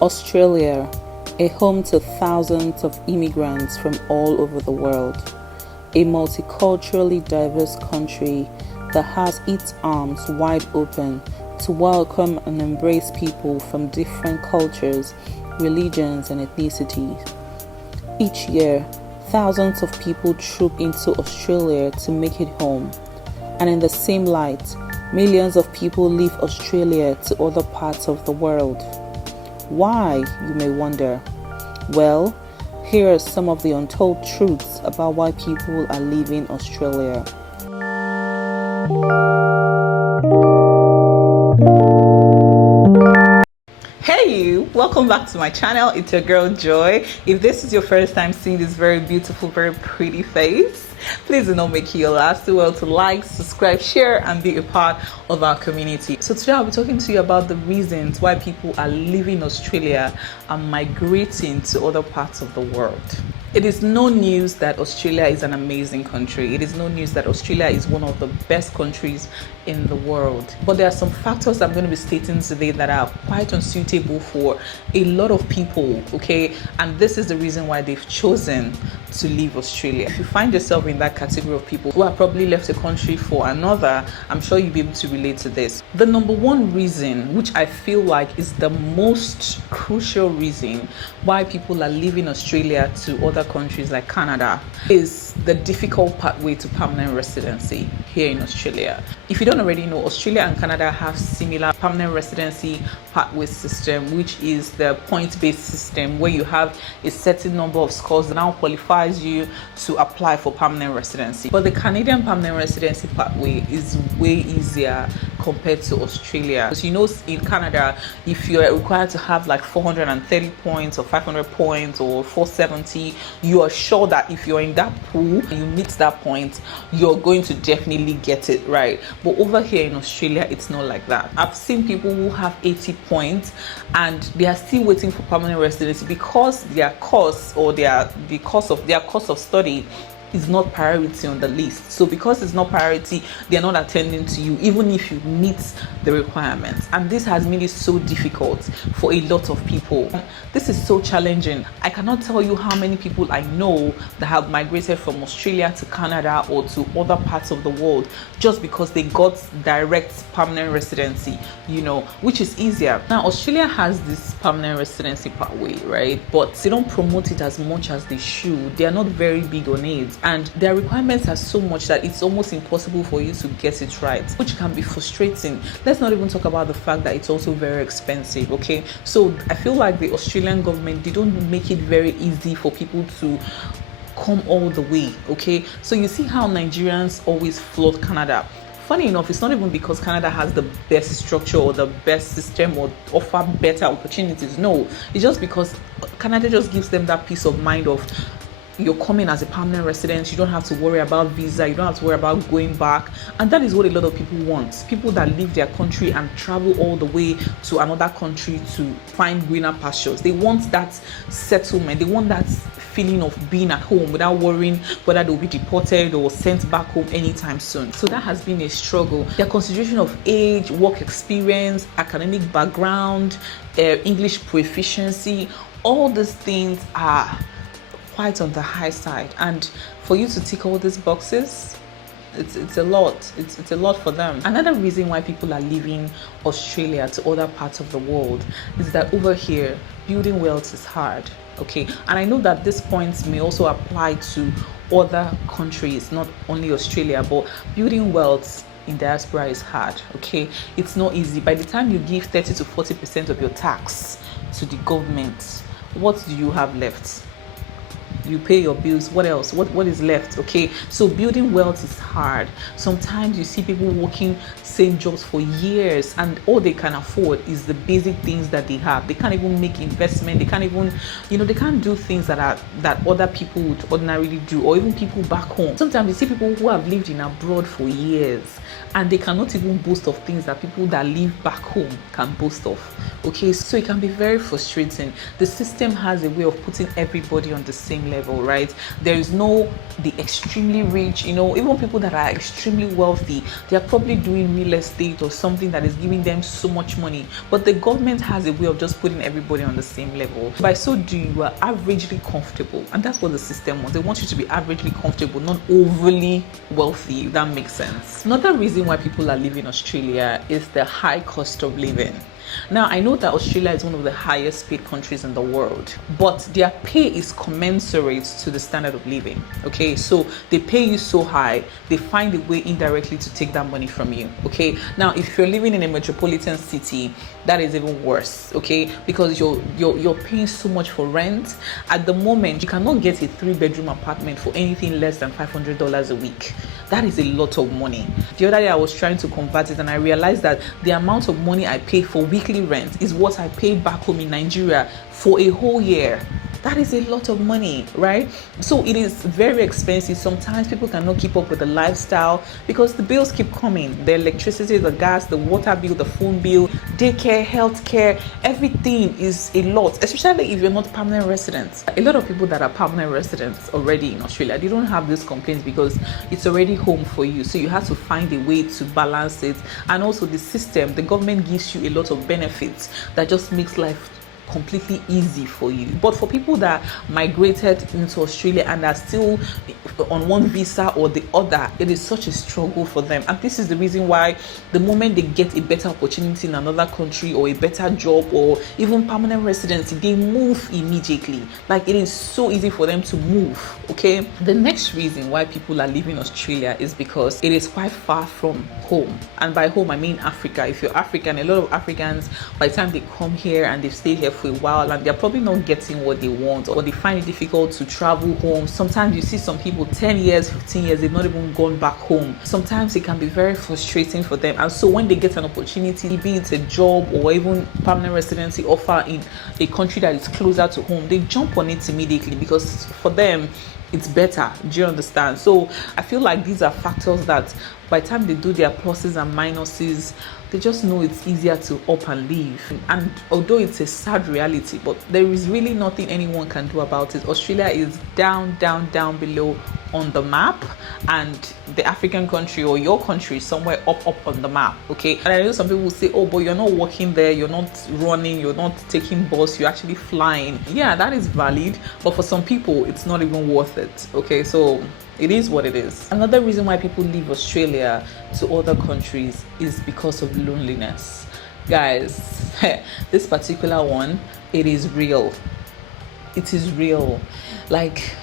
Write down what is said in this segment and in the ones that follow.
Australia, a home to thousands of immigrants from all over the world, a multiculturally diverse country that has its arms wide open to welcome and embrace people from different cultures, religions, and ethnicities. Each year, thousands of people troop into Australia to make it home, and in the same light, millions of people leave Australia to other parts of the world. Why, you may wonder? Well, here are some of the untold truths about why people are leaving Australia. Hey, welcome back to my channel. It's your girl Joy. If this is your first time seeing this very beautiful, very pretty face, please do not make it your last. Do well to like, subscribe, share, and be a part of our community. So today I'll be talking to you about the reasons why people are leaving Australia and migrating to other parts of the world. It is no news that Australia is an amazing country. It is no news that Australia is one of the best countries in the world. But there are some factors I'm going to be stating today that are quite unsuitable for a lot of people, okay? And this is the reason why they've chosen to leave Australia. If you find yourself in that category of people who have probably left a country for another, I'm sure you'll be able to relate to this. The number one reason, which I feel like is the most crucial reason why people are leaving Australia to other countries like Canada, is the difficult pathway to permanent residency here in Australia. If you don't already know, Australia and Canada have similar permanent residency pathway system, which is the point-based system where you have a certain number of scores that now qualifies you to apply for permanent residency. But the Canadian permanent residency pathway is way easier compared to Australia. Because you know, in Canada, if you're required to have like 430 points or 500 points or 470, you are sure that if you're in that pool, you meet that point, you're going to definitely get it right. But over here in Australia, it's not like that. I've seen people who have 80 points and they are still waiting for permanent residency because their course or their course of study is not priority on the list. So because it's not priority, they're not attending to you even if you meet the requirements. And this has made it so difficult for a lot of people. This is so challenging. I cannot tell you how many people I know that have migrated from Australia to Canada or to other parts of the world just because they got direct permanent residency, you know, which is easier. Now, Australia has this permanent residency pathway, right? But they don't promote it as much as they should. They are not very big on it. And their requirements are so much that it's almost impossible for you to get it right, which can be frustrating. Let's not even talk about the fact that it's also very expensive, okay? So I feel like the Australian government, they don't make it very easy for people to come all the way, okay? So you see how Nigerians always flood Canada. Funny enough, it's not even because Canada has the best structure or the best system or offer better opportunities. No, it's just because Canada just gives them that peace of mind of you're coming as a permanent resident, you don't have to worry about visa, you don't have to worry about going back. And that is what a lot of people want. People that leave their country and travel all the way to another country to find greener pastures. They want that settlement. They want that feeling of being at home without worrying whether they'll be deported or sent back home anytime soon. So that has been a struggle. Their consideration of age, work experience, academic background, English proficiency, all these things are quite on the high side, and for you to tick all these boxes, it's a lot. It's a lot for them. Another reason why people are leaving Australia to other parts of the world is that over here building wealth is hard, okay? And I know that this point may also apply to other countries, not only Australia, but building wealth in diaspora is hard, okay? It's not easy. By the time you give 30 to 40% of your tax to the government, what do you have left? You pay your bills. What else? What is left? Okay, so building wealth is hard. Sometimes you see people working same jobs for years and all they can afford is the basic things that they have. They can't even make investment. They can't even, they can't do things that other people would ordinarily do, or even people back home. Sometimes you see people who have lived in abroad for years and they cannot even boast of things that people that live back home can boast of. Okay, so it can be very frustrating. The system has a way of putting everybody on the same level. level, right? There is no the extremely rich, even people that are extremely wealthy, they are probably doing real estate or something that is giving them so much money. But the government has a way of just putting everybody on the same level. By so doing, you are averagely comfortable, and that's what the system wants. They want you to be averagely comfortable, not overly wealthy, if that makes sense. Another reason why people are leaving Australia is the high cost of living. Now, I know that Australia is one of the highest paid countries in the world, but their pay is commensurate to the standard of living. Okay, so they pay you so high, they find a way indirectly to take that money from you. Okay, now if you're living in a metropolitan city, that is even worse. Okay, because you're paying so much for rent. At the moment, you cannot get a 3-bedroom apartment for anything less than $500 a week. That is a lot of money. The other day I was trying to convert it, and I realized that the amount of money I pay for weekly rent is what I pay back home in Nigeria for a whole year. That is a lot of money, right? So it is very expensive. Sometimes people cannot keep up with the lifestyle because the bills keep coming. The electricity, the gas, the water bill, the phone bill, daycare, healthcare, everything is a lot, especially if you're not permanent residents. A lot of people that are permanent residents already in Australia, they don't have these complaints because it's already home for you. So you have to find a way to balance it. And also the system, the government gives you a lot of benefits that just makes life completely easy for you. But for people that migrated into Australia and are still on one visa or the other, it is such a struggle for them. And this is the reason why the moment they get a better opportunity in another country or a better job or even permanent residency, they move immediately. Like, it is so easy for them to move. Okay, the next reason why people are leaving Australia is because it is quite far from home. And by home I mean Africa. If you're African, a lot of Africans, by the time they come here and they've stayed here for a while and they're probably not getting what they want, or they find it difficult to travel home. Sometimes you see some people 10 years, 15 years, they've not even gone back home. Sometimes it can be very frustrating for them. And so when they get an opportunity, be it a job or even permanent residency offer in a country that is closer to home, they jump on it immediately because for them it's better. Do you understand? So I feel like these are factors that by the time they do their pluses and minuses, they just know it's easier to up and leave. And although it's a sad reality, but there is really nothing anyone can do about it. Australia is down below on the map, and the African country or your country is somewhere up on the map. Okay, and I know some people will say, oh, but you're not working there, you're not running, you're not taking bus, you're actually flying. Yeah, that is valid, but for some people it's not even worth it. Okay, so it is what it is. Another reason why people leave Australia to other countries is because of loneliness. Guys, this particular one, it is real. It is real. Like,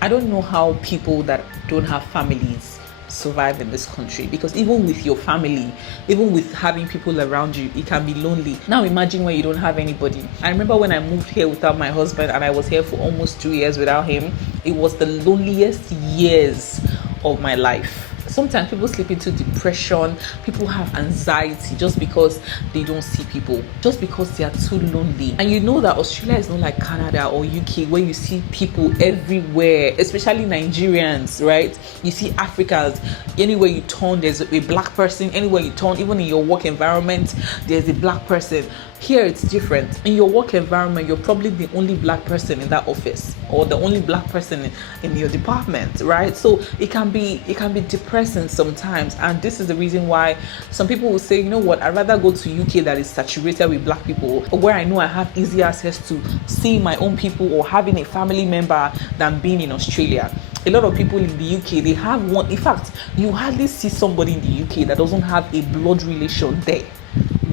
I don't know how people that don't have families survive in this country, because even with your family, even with having people around you, it can be lonely. Now imagine when you don't have anybody. I remember when I moved here without my husband and I was here for almost 2 years without him. It was the loneliest years of my life. Sometimes people slip into depression, people have anxiety just because they don't see people, just because they are too lonely. And you know that Australia is not like Canada or UK where you see people everywhere, especially Nigerians, right? You see Africans, anywhere you turn there's a black person, anywhere you turn, even in your work environment there's a black person. Here it's different. In your work environment, you're probably the only black person in that office or the only black person in your department, right? So it can be depressing sometimes. And this is the reason why some people will say, you know what, I'd rather go to UK that is saturated with black people, where I know I have easy access to seeing my own people or having a family member, than being in Australia. A lot of people in the UK, they have one. In fact, you hardly see somebody in the UK that doesn't have a blood relation there.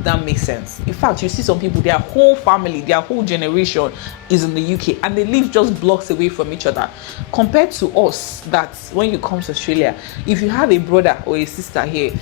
That makes sense. In fact, you see some people, their whole family, their whole generation is in the UK and they live just blocks away from each other. Compared to us, that when you come to Australia, if you have a brother or a sister here,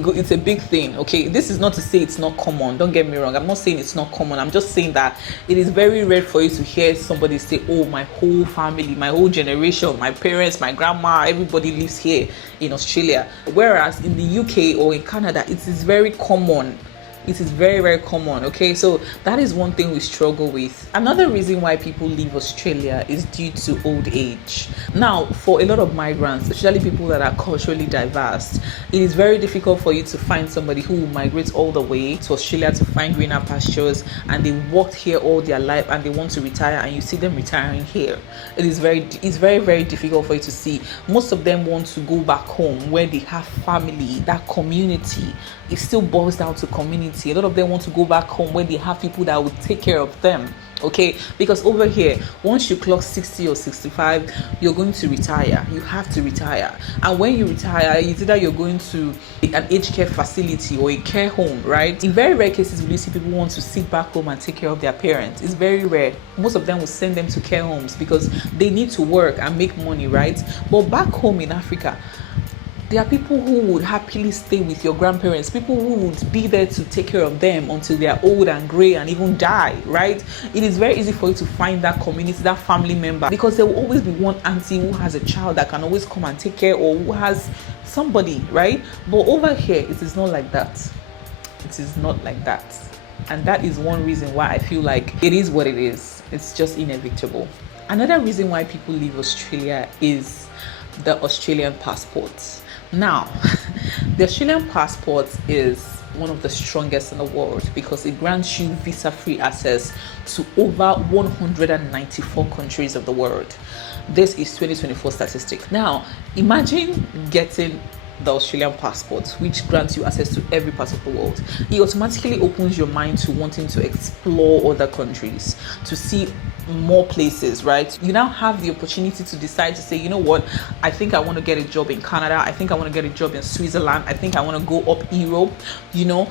it's a big thing. Okay, this is not to say it's not common, don't get me wrong. I'm not saying it's not common. I'm just saying that it is very rare for you to hear somebody say, oh, my whole family, my whole generation, my parents, my grandma, everybody lives here in Australia. Whereas in the UK or in Canada, it is very common It is very, very common. Okay, so that is one thing we struggle with. Another reason why people leave Australia is due to old age. Now, for a lot of migrants, especially people that are culturally diverse, it is very difficult for you to find somebody who will migrate all the way to Australia to find greener pastures, and they worked here all their life and they want to retire, and you see them retiring here. It's very, very difficult for you to see. Most of them want to go back home where they have family, that community. It still boils down to community. A lot of them want to go back home where they have people that will take care of them. Okay, because over here, once you clock 60 or 65, you're going to retire. You have to retire. And when you retire, it's either you're going to an aged care facility or a care home, right? In very rare cases, will you see people want to sit back home and take care of their parents. It's very rare. Most of them will send them to care homes because they need to work and make money, right? But back home in Africa, there are people who would happily stay with your grandparents, people who would be there to take care of them until they are old and gray and even die, right? It is very easy for you to find that community, that family member, because there will always be one auntie who has a child that can always come and take care, or who has somebody, right? But over here, it is not like that. It is not like that. And that is one reason why I feel like it is what it is. It's just inevitable. Another reason why people leave Australia is the Australian passports. Now, the Australian passport is one of the strongest in the world because it grants you visa-free access to over 194 countries of the world. This is 2024 statistics. Now, imagine getting the Australian passport, which grants you access to every part of the world. It automatically opens your mind to wanting to explore other countries, to see more places, right? You now have the opportunity to decide to say, you know what, I think I want to get a job in Canada, I think I want to get a job in Switzerland, I think I want to go up Europe. You know,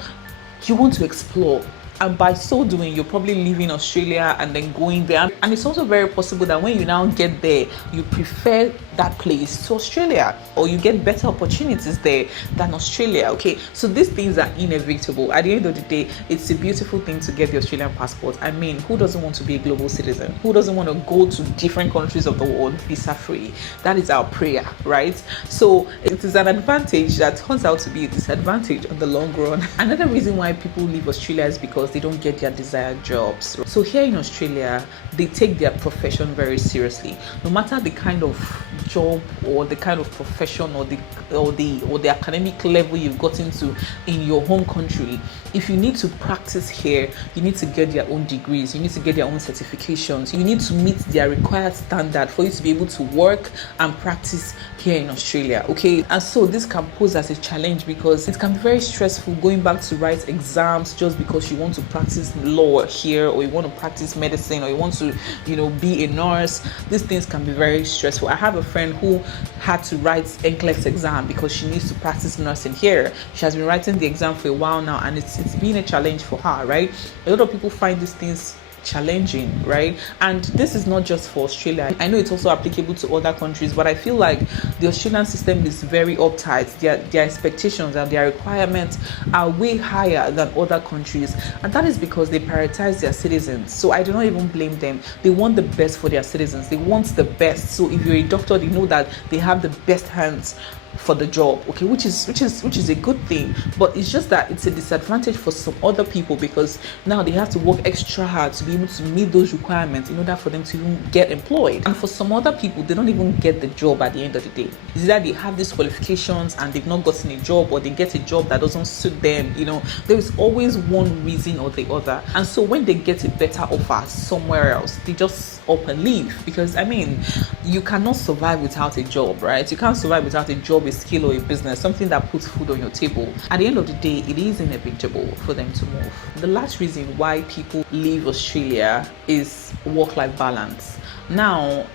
you want to explore. And by so doing, you're probably leaving Australia and then going there. And it's also very possible that when you now get there, you prefer that place to Australia, or you get better opportunities there than Australia. Okay, so these things are inevitable. At the end of the day, it's a beautiful thing to get the Australian passport. I mean, who doesn't want to be a global citizen? Who doesn't want to go to different countries of the world visa free? That is our prayer, right? So it is an advantage that turns out to be a disadvantage on the long run. Another reason why people leave Australia is because they don't get their desired jobs. So here in Australia, they take their profession very seriously. No matter the kind of job or the kind of profession or the academic level you've gotten to in your home country, if you need to practice here, you need to get their own degrees, you need to get their own certifications, you need to meet their required standard for you to be able to work and practice here in Australia. Okay, and so this can pose as a challenge because it can be very stressful going back to write exams just because you want to practice law here, or you want to practice medicine, or you want to, you know, be a nurse. These things can be very stressful. I have a friend who had to write NCLEX exam because she needs to practice nursing here. She has been writing the exam for a while now, and it's been a challenge for her, right? A lot of people find these things challenging, right? And this is not just for Australia. I know it's also applicable to other countries, but I feel like the Australian system is very uptight. Their expectations and their requirements are way higher than other countries, and that is because they prioritize their citizens. So I do not even blame them. They want the best for their citizens. They want the best. So if you're a doctor, they know that they have the best hands for the job, okay, which is a good thing. But it's just that it's a disadvantage for some other people because now they have to work extra hard to be able to meet those requirements in order for them to even get employed. And for some other people, they don't even get the job at the end of the day. It's that they have these qualifications and they've not gotten a job, or they get a job that doesn't suit them. You know, there is always one reason or the other. And so when they get a better offer somewhere else, they just up and leave, because I mean, you cannot survive without a job, right? You can't survive without a job, a skill, or a business, something that puts food on your table. At the end of the day, it is inevitable for them to move. The last reason why people leave Australia is work-life balance. Now,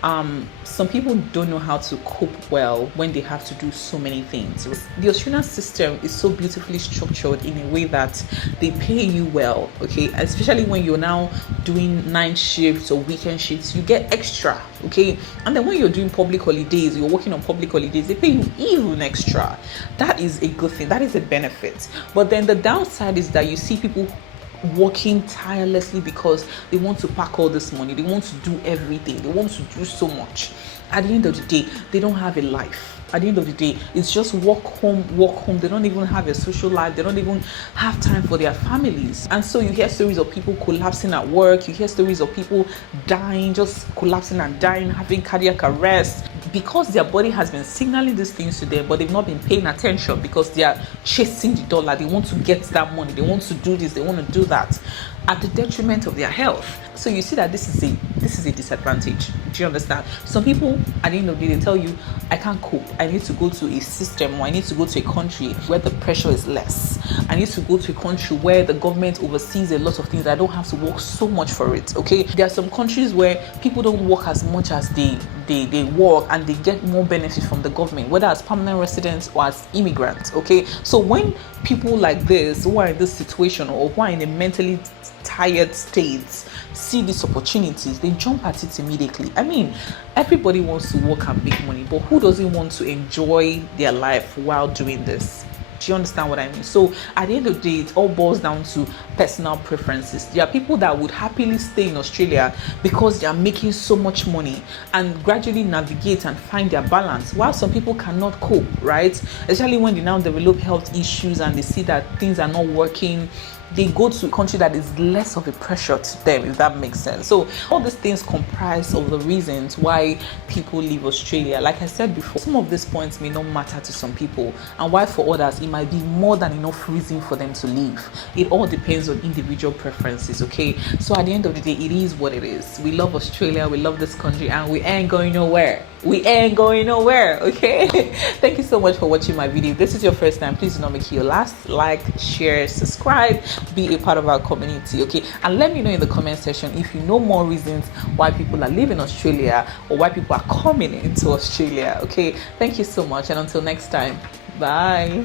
some people don't know how to cope well when they have to do so many things. The Australian system is so beautifully structured in a way that they pay you well, okay? Especially when you're now doing 9 shifts or weekend shifts, you get extra, okay? And then when you're doing public holidays, you're working on public holidays, they pay you even extra. That is a good thing. That is a benefit. But then the downside is that you see people working tirelessly because they want to pack all this money, they want to do everything, they want to do so much. At the end of the day, they don't have a life. At the end of the day, it's just work home. They don't even have a social life. They don't even have time for their families. And so you hear stories of people collapsing at work. You hear stories of people dying, just collapsing and dying, having cardiac arrest, because their body has been signaling these things to them, but they've not been paying attention because they are chasing the dollar. They want to get that money. They want to do this. They want to do that, at the detriment of their health. So you see that this is a disadvantage. Do you understand? Some people, at the end of the day, they tell you, I can't cope. I need to go to a system, or I need to go to a country where the pressure is less. I need to go to a country where the government oversees a lot of things. I don't have to work so much for it. Okay, there are some countries where people don't work as much as they work, and they get more benefit from the government, whether as permanent residents or as immigrants. Okay, so when people like this, who are in this situation, or who are in a mentally tired states, see these opportunities, they jump at it immediately. I mean, everybody wants to work and make money, but who doesn't want to enjoy their life while doing this? Do you understand what I mean? So at the end of the day, it all boils down to personal preferences. There are people that would happily stay in Australia because they are making so much money and gradually navigate and find their balance, while some people cannot cope, right? Especially when they now develop health issues and they see that things are not working, they go to a country that is less of a pressure to them, if that makes sense. So all these things comprise of the reasons why people leave Australia. Like I said before, some of these points may not matter to some people, and why for others it might be more than enough reason for them to leave. It all depends on individual preferences. Okay, so at the end of the day, it is what it is. We love Australia, we love this country, and we ain't going nowhere. Okay. Thank you so much for watching my video. If this is your first time, please do not make it your last. Like, share, subscribe, be a part of our community. Okay, and let me know in the comment section if you know more reasons why people are leaving Australia, or why people are coming into Australia. Okay, thank you so much, and until next time, bye.